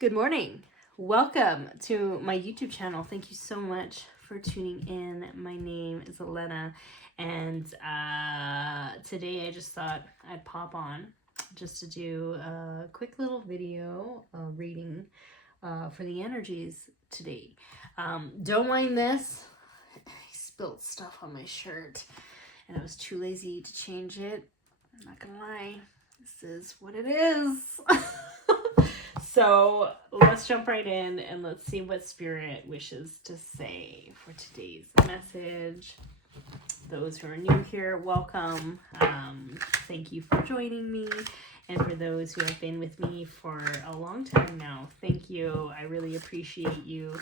Good morning. Welcome to my YouTube channel. Thank you so much for tuning in. My name is Ellena, and today I just thought I'd pop on just to do a quick little video reading for the energies today. Don't mind this. I spilled stuff on my shirt and I was too lazy to change it. I'm not gonna lie. This is what it is. So let's jump right in and let's see what Spirit wishes to say for today's message. Those who are new here, welcome. Thank you for joining me. And for those who have been with me for a long time now, thank you. I really appreciate you.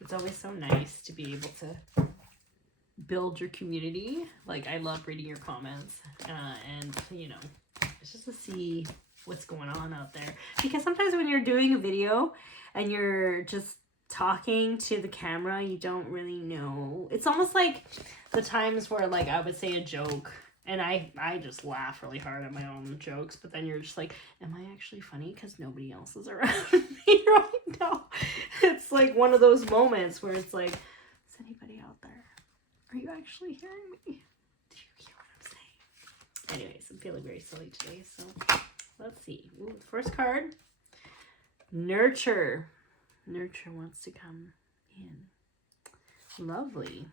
It's always so nice to be able to build your community. Like, I love reading your comments. And, you know, it's just to see what's going on out there, because sometimes when you're doing a video and you're just talking to the camera, you don't really know. It's almost like the times where, like, I would say a joke and I just laugh really hard at my own jokes, but then you're just like, am I actually funny because nobody else is around me right now? It's like one of those moments where it's like, is anybody out there? Are you actually hearing me? Do you hear what I'm saying? Anyways, I'm feeling very silly today, so let's see. Ooh, the first card, Nurture. Nurture wants to come in. Lovely.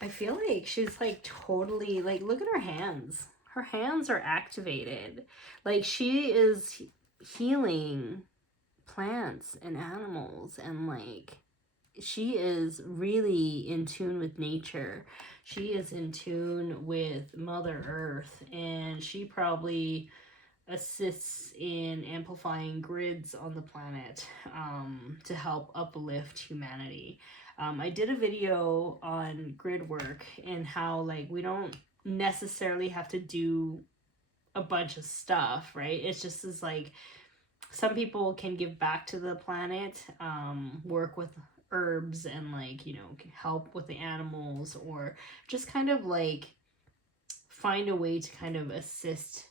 I feel like she's like totally, like, look at her hands. Her hands are activated. Like, she is healing plants and animals, and like, she is really in tune with nature. She is in tune with Mother Earth, and she probably assists in amplifying grids on the planet to help uplift humanity. I did a video on grid work and how, like, we don't necessarily have to do a bunch of stuff, right? It's just as, like, some people can give back to the planet, work with herbs and, like, you know, help with the animals, or just kind of like find a way to kind of assist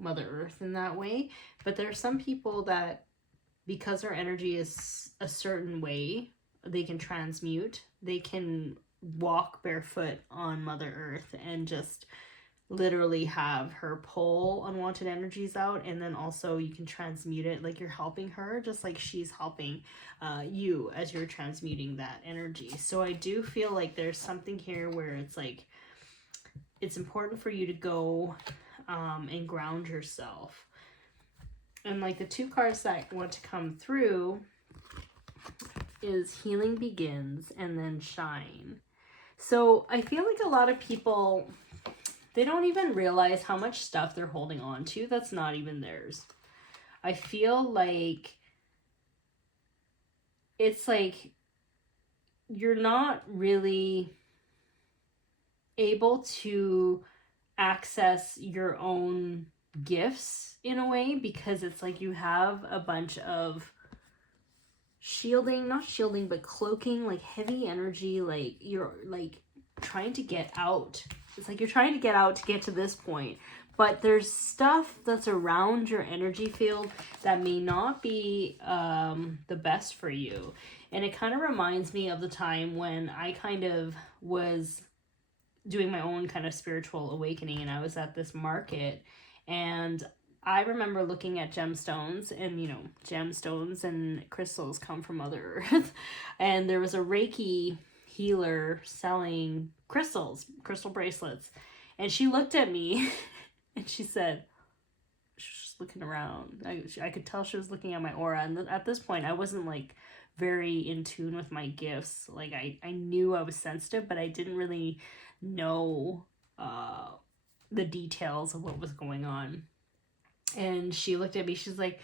Mother Earth in that way. But there are some people that, because their energy is a certain way, they can transmute. They can walk barefoot on Mother Earth and just literally have her pull unwanted energies out, and then also you can transmute it, like you're helping her just like she's helping you as you're transmuting that energy. So I do feel like there's something here where it's like it's important for you to go and ground yourself. And like the two cards that want to come through is Healing Begins and then Shine. So I feel like a lot of people, they don't even realize how much stuff they're holding on to that's not even theirs. I feel like it's like you're not really able to access your own gifts in a way, because it's like you have a bunch of shielding, not shielding, but cloaking, like heavy energy, like you're like trying to get out. It's like you're trying to get out to get to this point, but there's stuff that's around your energy field that may not be the best for you. And it kind of reminds me of the time when I kind of was doing my own kind of spiritual awakening, and I was at this market, and I remember looking at gemstones, and, you know, gemstones and crystals come from Mother Earth. And there was a Reiki healer selling crystals, crystal bracelets. And she looked at me and she said, she was just looking around. I could tell she was looking at my aura. And at this point, I wasn't like very in tune with my gifts. Like I knew I was sensitive, but I didn't really know the details of what was going on. And she looked at me, she's like,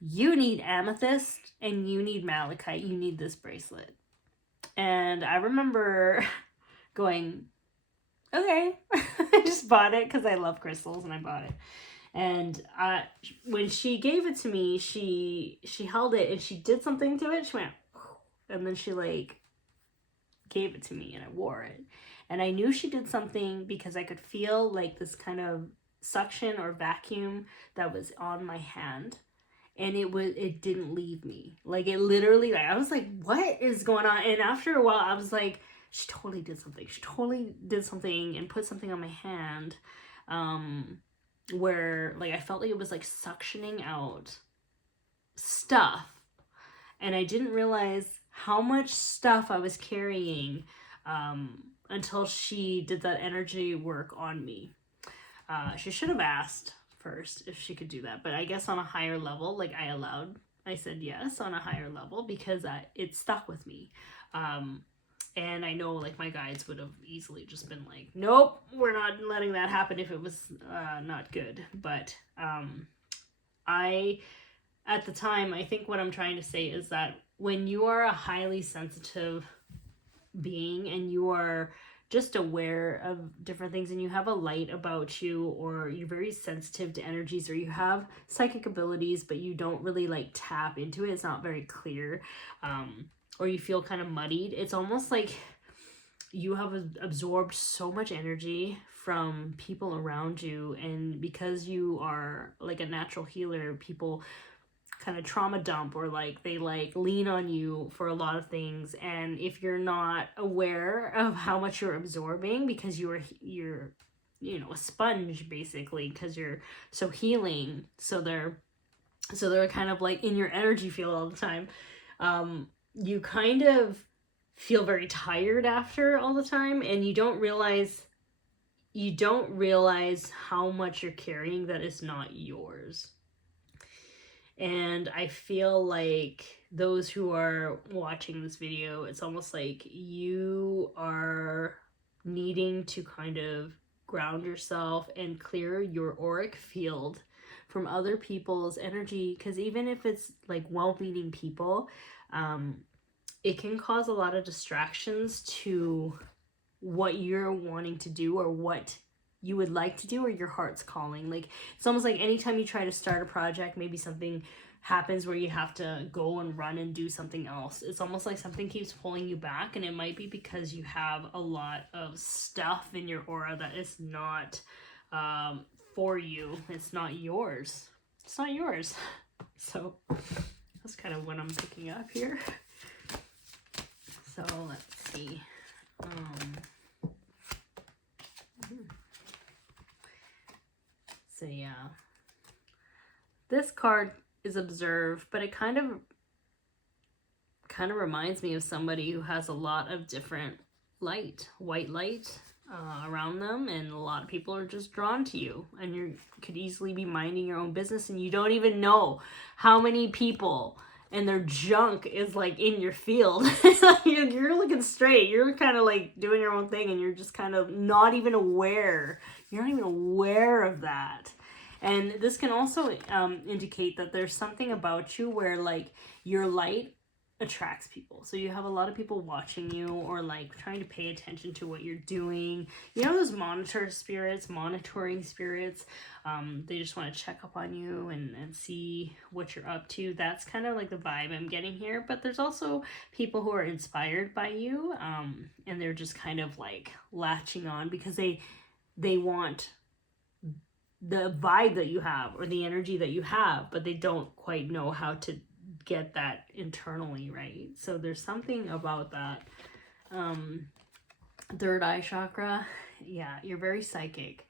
you need amethyst and you need malachite, you need this bracelet. And I remember going, okay. I just bought it because I love crystals, and I bought it. And when she gave it to me, she held it and she did something to it. She went, and then she like gave it to me and I wore it. And I knew she did something because I could feel like this kind of suction or vacuum that was on my hand, and it didn't leave me. Like, it literally, like, I was like, what is going on? And after a while I was like, she totally did something. She totally did something and put something on my hand, where, like, I felt like it was, like, suctioning out stuff. And I didn't realize how much stuff I was carrying, until she did that energy work on me. She should have asked first if she could do that. But I guess on a higher level, like, I said yes on a higher level because it stuck with me. And I know, like, my guides would have easily just been like, nope, we're not letting that happen if it was not good. But at the time, I think what I'm trying to say is that when you are a highly sensitive being and you are just aware of different things and you have a light about you, or you're very sensitive to energies, or you have psychic abilities but you don't really, like, tap into it, it's not very clear, or you feel kind of muddied, it's almost like you have absorbed so much energy from people around you. And because you are, like, a natural healer, people kind of trauma dump, or, like, they, like, lean on you for a lot of things. And if you're not aware of how much you're absorbing, because you're you know, a sponge basically, because you're so healing, so they're kind of, like, in your energy field all the time, you kind of feel very tired after all the time, and you don't realize how much you're carrying that is not yours. And I feel like those who are watching this video, it's almost like you are needing to kind of ground yourself and clear your auric field from other people's energy, because even if it's, like, well-meaning people, it can cause a lot of distractions to what you're wanting to do or what you would like to do, or your heart's calling. Like, it's almost like anytime you try to start a project, maybe something happens where you have to go and run and do something else. It's almost like something keeps pulling you back, and it might be because you have a lot of stuff in your aura that is not for you. It's not yours. It's not yours. So that's kind of what I'm picking up here. So let's see. So yeah, this card is observe, but it kind of reminds me of somebody who has a lot of different white light around them, and a lot of people are just drawn to you, and you could easily be minding your own business and you don't even know how many people and their junk is, like, in your field. You're looking straight, you're kind of, like, doing your own thing, and you're just kind of not even aware. You're not even aware of that. And this can also indicate that there's something about you where, like, your light attracts people. So you have a lot of people watching you, or, like, trying to pay attention to what you're doing. You know those monitoring spirits? They just want to check up on you and see what you're up to. That's kind of like the vibe I'm getting here. But there's also people who are inspired by you, and they're just kind of, like, latching on because they want the vibe that you have or the energy that you have, but they don't quite know how to get that internally, right? So there's something about that. Third eye chakra, yeah, you're very psychic.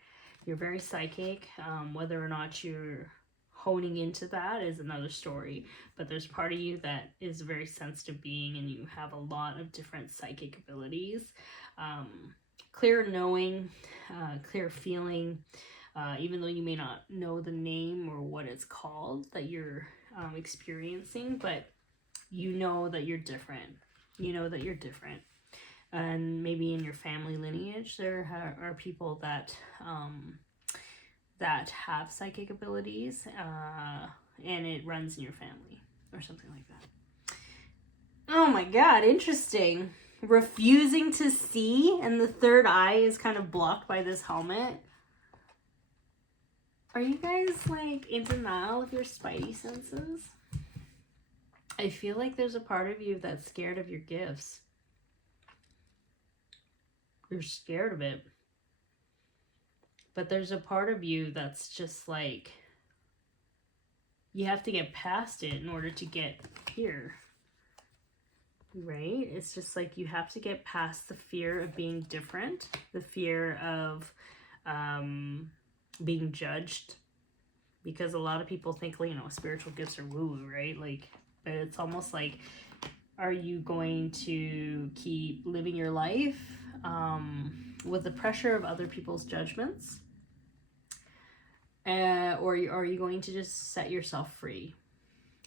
Whether or not you're honing into that is another story, but there's part of you that is a very sensitive being, and you have a lot of different psychic abilities. Clear knowing, clear feeling, even though you may not know the name or what it's called that you're experiencing, but you know that you're different. And maybe in your family lineage there are people that have psychic abilities, and it runs in your family or something like that. Oh my god, interesting. Refusing to see, and the third eye is kind of blocked by this helmet. Are you guys, like, in denial of your spidey senses? I feel like there's a part of you that's scared of your gifts. You're scared of it. But there's a part of you that's just like, you have to get past it in order to get here. Right? It's just like you have to get past the fear of being different, the fear of being judged. Because a lot of people think, you know, spiritual gifts are woo-woo, right? Like, but it's almost like, are you going to keep living your life with the pressure of other people's judgments? Or are you going to just set yourself free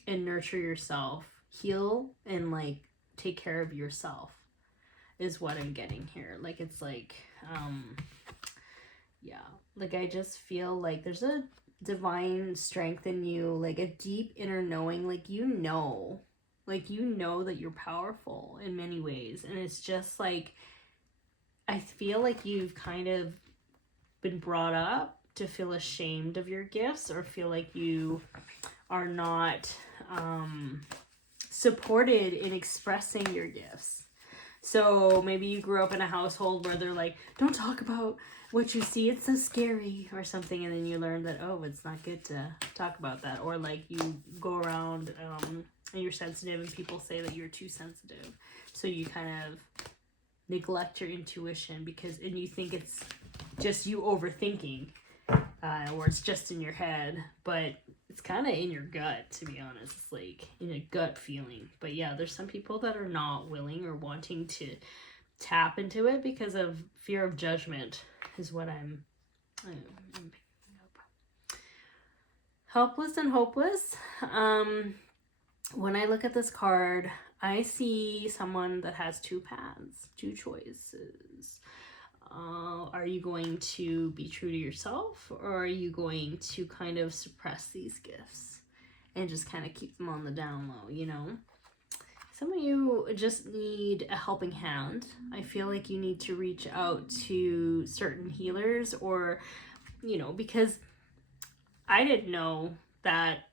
and nurture yourself, heal, and like take care of yourself is what I'm getting here. Like, it's like, yeah, like I just feel like there's a divine strength in you, like a deep inner knowing, like you know that you're powerful in many ways. And it's just like, I feel like you've kind of been brought up to feel ashamed of your gifts, or feel like you are not supported in expressing your gifts. So maybe you grew up in a household where they're like, don't talk about what you see, it's so scary, or something, and then you learn that, oh, it's not good to talk about that. Or like you go around and you're sensitive and people say that you're too sensitive, so you kind of neglect your intuition and you think it's just you overthinking, or it's just in your head, but it's kind of in your gut, to be honest. It's like in a gut feeling. But yeah, there's some people that are not willing or wanting to tap into it because of fear of judgment, is what I'm picking up. Helpless and hopeless. When I look at this card, I see someone that has two paths, two choices. Are you going to be true to yourself, or are you going to kind of suppress these gifts and just kind of keep them on the down low, you know? Some of you just need a helping hand. I feel like you need to reach out to certain healers, or, you know, because I didn't know that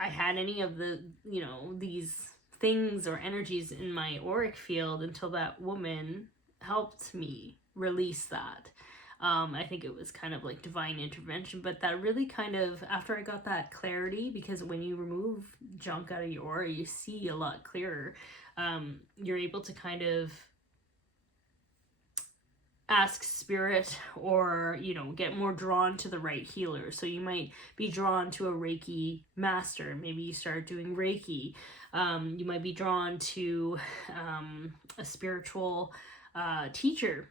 I had any of the, you know, these things or energies in my auric field until that woman helped me release that. I think it was kind of like divine intervention, but that really kind of, after I got that clarity, because when you remove junk out of your aura, you see a lot clearer. You're able to kind of ask spirit, or, you know, get more drawn to the right healer. So you might be drawn to a Reiki master. Maybe you start doing Reiki. You might be drawn to a spiritual teacher.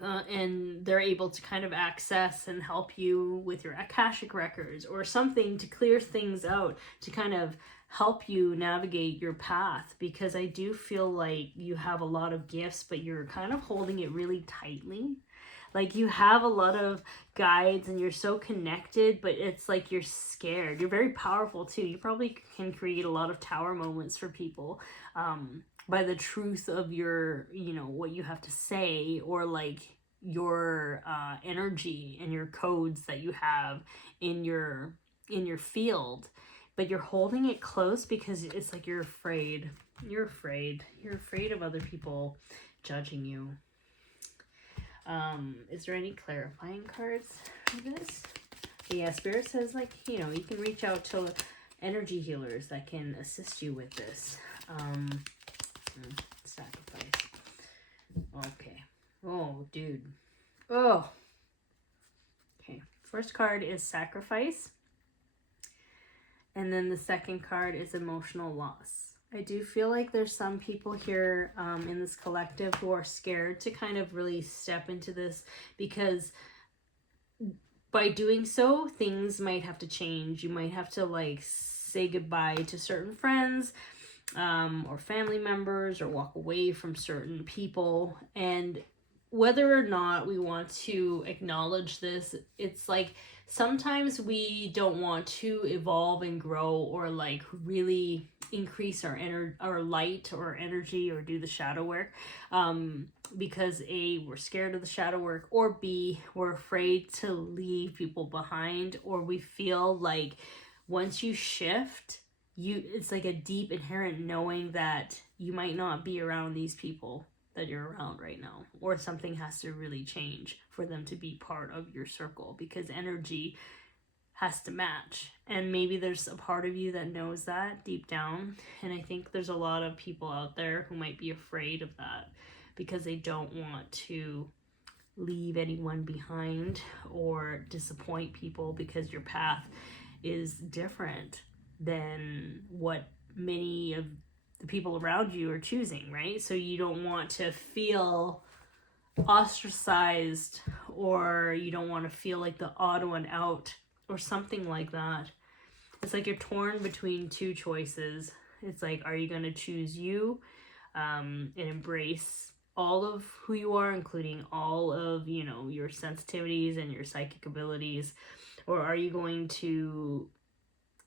And they're able to kind of access and help you with your Akashic records or something to clear things out, to kind of help you navigate your path. Because I do feel like you have a lot of gifts, but you're kind of holding it really tightly. Like you have a lot of guides and you're so connected, but it's like you're scared. You're very powerful too. You probably can create a lot of tower moments for people. By the truth of your, you know, what you have to say, or like your energy and your codes that you have in your field, but you're holding it close because it's like you're afraid of other people judging you. Is there any clarifying cards for this? Yeah, Spirit says, like, you know, you can reach out to energy healers that can assist you with this. Sacrifice. Okay. Oh, dude. Oh. Okay. First card is sacrifice. And then the second card is emotional loss. I do feel like there's some people here in this collective who are scared to kind of really step into this, because by doing so, things might have to change. You might have to like say goodbye to certain friends, or family members, or walk away from certain people. And whether or not we want to acknowledge this, it's like sometimes we don't want to evolve and grow, or like really increase our light or energy, or do the shadow work, because A, we're scared of the shadow work, or B, we're afraid to leave people behind, or we feel like once you shift, it's like a deep inherent knowing that you might not be around these people that you're around right now, or something has to really change for them to be part of your circle, because energy has to match. And maybe there's a part of you that knows that deep down, and I think there's a lot of people out there who might be afraid of that because they don't want to leave anyone behind or disappoint people, because your path is different than what many of the people around you are choosing, right? So you don't want to feel ostracized, or you don't want to feel like the odd one out or something like that. It's like you're torn between two choices. It's like, are you going to choose you and embrace all of who you are, including all of, you know, your sensitivities and your psychic abilities, or are you going to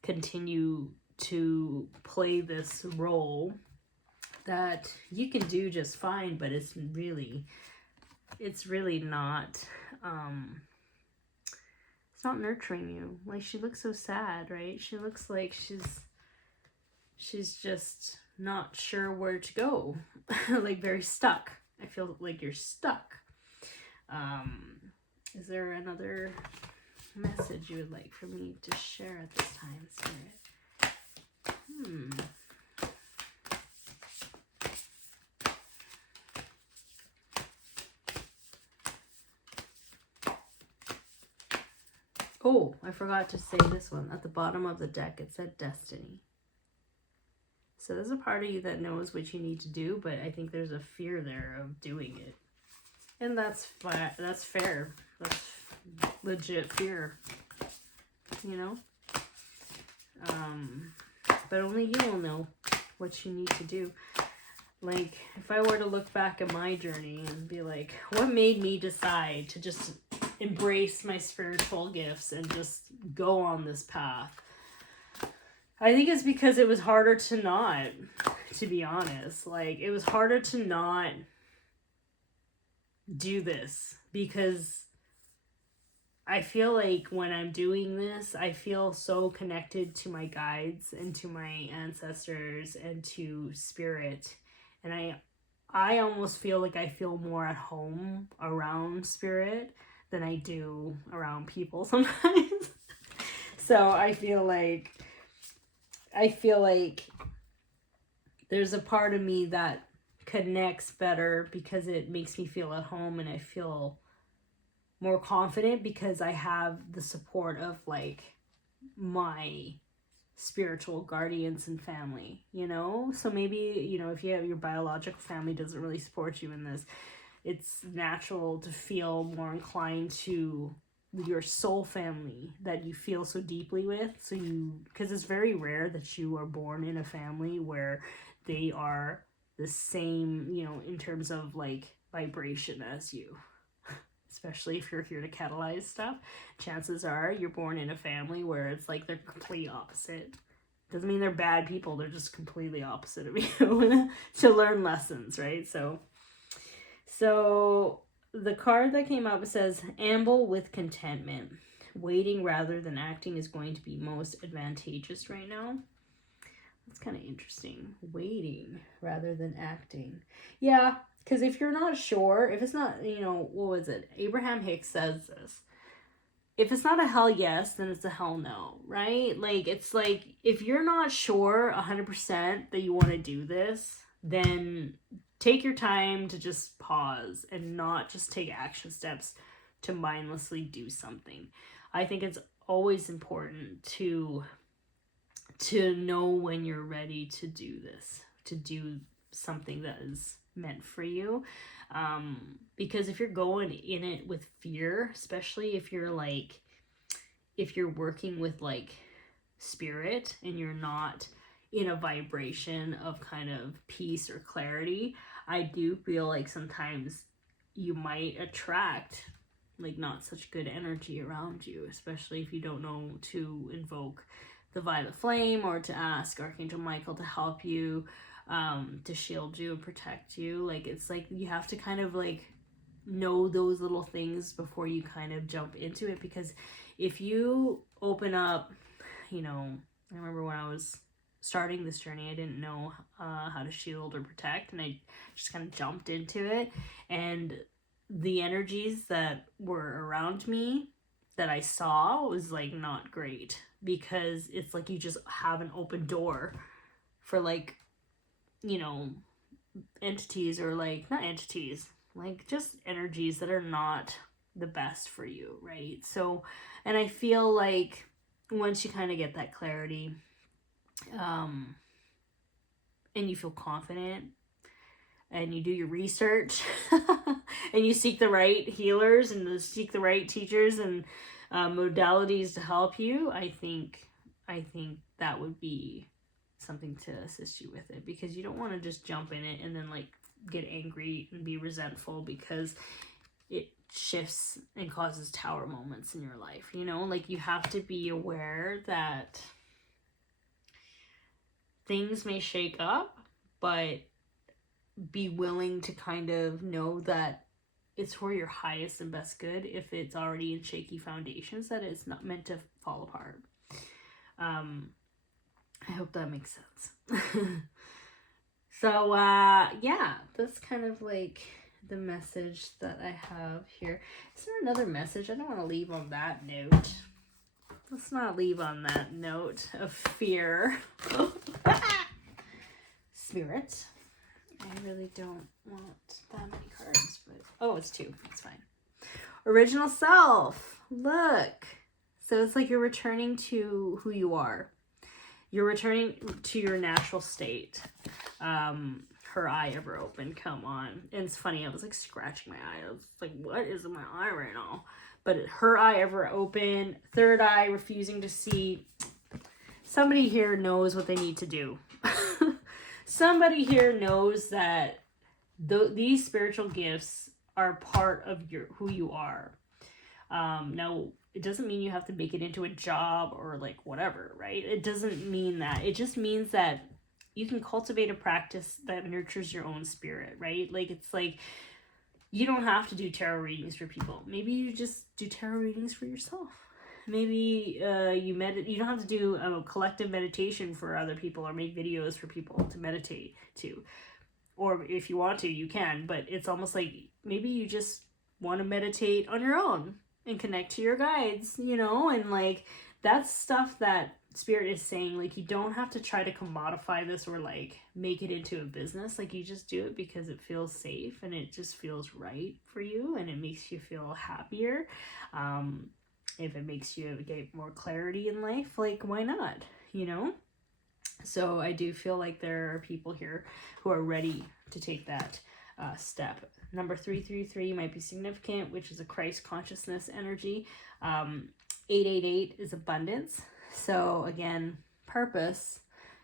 continue to play this role that you can do just fine, but it's really not it's not nurturing you. Like, she looks so sad, right? She looks like she's just not sure where to go. Like, very stuck. I feel like you're stuck. Is there another message you would like for me to share at this time, Spirit? Oh, I forgot to say this one. At the bottom of the deck, it said destiny. So there's a part of you that knows what you need to do, but I think there's a fear there of doing it. And that's fair. That's legit fear, you know? But only you will know what you need to do. Like, if I were to look back at my journey and be like, what made me decide to just embrace my spiritual gifts and just go on this path? I think it's because it was harder to not, to be honest. Like, it was harder to not do this, because I feel like when I'm doing this, I feel so connected to my guides and to my ancestors and to spirit. And I almost feel like I feel more at home around spirit than I do around people sometimes. So I feel like there's a part of me that connects better because it makes me feel at home, and I feel more confident because I have the support of like my spiritual guardians and family, you know? So maybe, you know, if you have your biological family doesn't really support you in this, it's natural to feel more inclined to your soul family that you feel so deeply with. So because it's very rare that you are born in a family where they are the same, you know, in terms of like vibration as you. Especially if you're here to catalyze stuff, chances are you're born in a family where it's like they're complete opposite. Doesn't mean they're bad people, they're just completely opposite of you to learn lessons, right? So the card that came up, it says, amble with contentment. Waiting rather than acting is going to be most advantageous right now. That's kind of interesting. Waiting rather than acting. Yeah, because if you're not sure, if it's not, you know, what was it? Abraham Hicks says this. If it's not a hell yes, then it's a hell no, right? Like, it's like, if you're not sure 100% that you want to do this, then take your time to just pause and not just take action steps to mindlessly do something. I think it's always important to know when you're ready to do this, to do something that is meant for you. Because if you're going in it with fear, especially if you're working with like spirit and you're not in a vibration of kind of peace or clarity, I do feel like sometimes you might attract like not such good energy around you, especially if you don't know to invoke the violet flame or to ask Archangel Michael to help you, to shield you and protect you. Like, it's like you have to kind of like know those little things before you kind of jump into it, because if you open up, you know, I remember when I was 13 or 14, I was starting this journey, I didn't know how to shield or protect, and I just kind of jumped into it. And the energies that were around me that I saw was like not great, because it's like you just have an open door for like, you know, entities, or like not entities, like just energies that are not the best for you, right? So, and I feel like once you kind of get that clarity, and you feel confident, and you do your research and you seek the right healers and seek the right teachers and modalities to help you, I think that would be something to assist you with it, because you don't want to just jump in it and then like get angry and be resentful because it shifts and causes tower moments in your life. You know, like you have to be aware that things may shake up, but be willing to kind of know that it's for your highest and best good if it's already in shaky foundations, that it's not meant to fall apart. I hope that makes sense. So, yeah, that's kind of like the message that I have here. Is there another message? I don't want to leave on that note. Let's not leave on that note of fear. Spirit. I really don't want that many cards, but oh, it's 2. It's fine. Original self. Look. So it's like you're returning to who you are. You're returning to your natural state. Her eye ever open. Come on. And it's funny, I was like scratching my eye. I was like, what is in my eye right now? But her eye ever open. Third eye refusing to see. Somebody here knows what they need to do. Somebody here knows that these spiritual gifts are part of who you are. Now, it doesn't mean you have to make it into a job or like whatever, right? It doesn't mean that. It just means that you can cultivate a practice that nurtures your own spirit, right? Like, it's like, you don't have to do tarot readings for people. Maybe you just do tarot readings for yourself. Maybe you don't have to do a collective meditation for other people, or make videos for people to meditate to. Or if you want to, you can. But it's almost like maybe you just want to meditate on your own and connect to your guides, you know? And like, that's stuff that Spirit is saying, like, you don't have to try to commodify this or like make it into a business. Like, you just do it because it feels safe and it just feels right for you, and it makes you feel happier. If it makes you get more clarity in life, like, why not, you know? So I do feel like there are people here who are ready to take that step. Number 333 might be significant, which is a Christ consciousness energy. 888 is abundance. So again, purpose.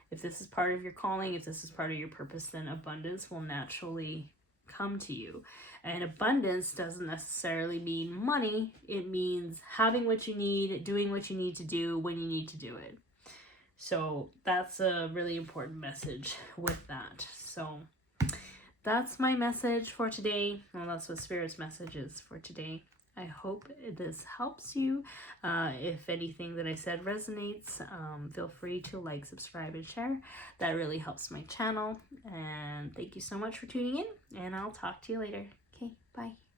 If this is part of your calling, if this is part of your purpose, then abundance will naturally come to you. And abundance doesn't necessarily mean money. It means having what you need, doing what you need to do when you need to do it. So that's a really important message with that. So that's my message for today. Well, that's what Spirit's message is for today. I hope this helps you. If anything that I said resonates, feel free to like, subscribe, and share. That really helps my channel. And thank you so much for tuning in, and I'll talk to you later. Okay, bye.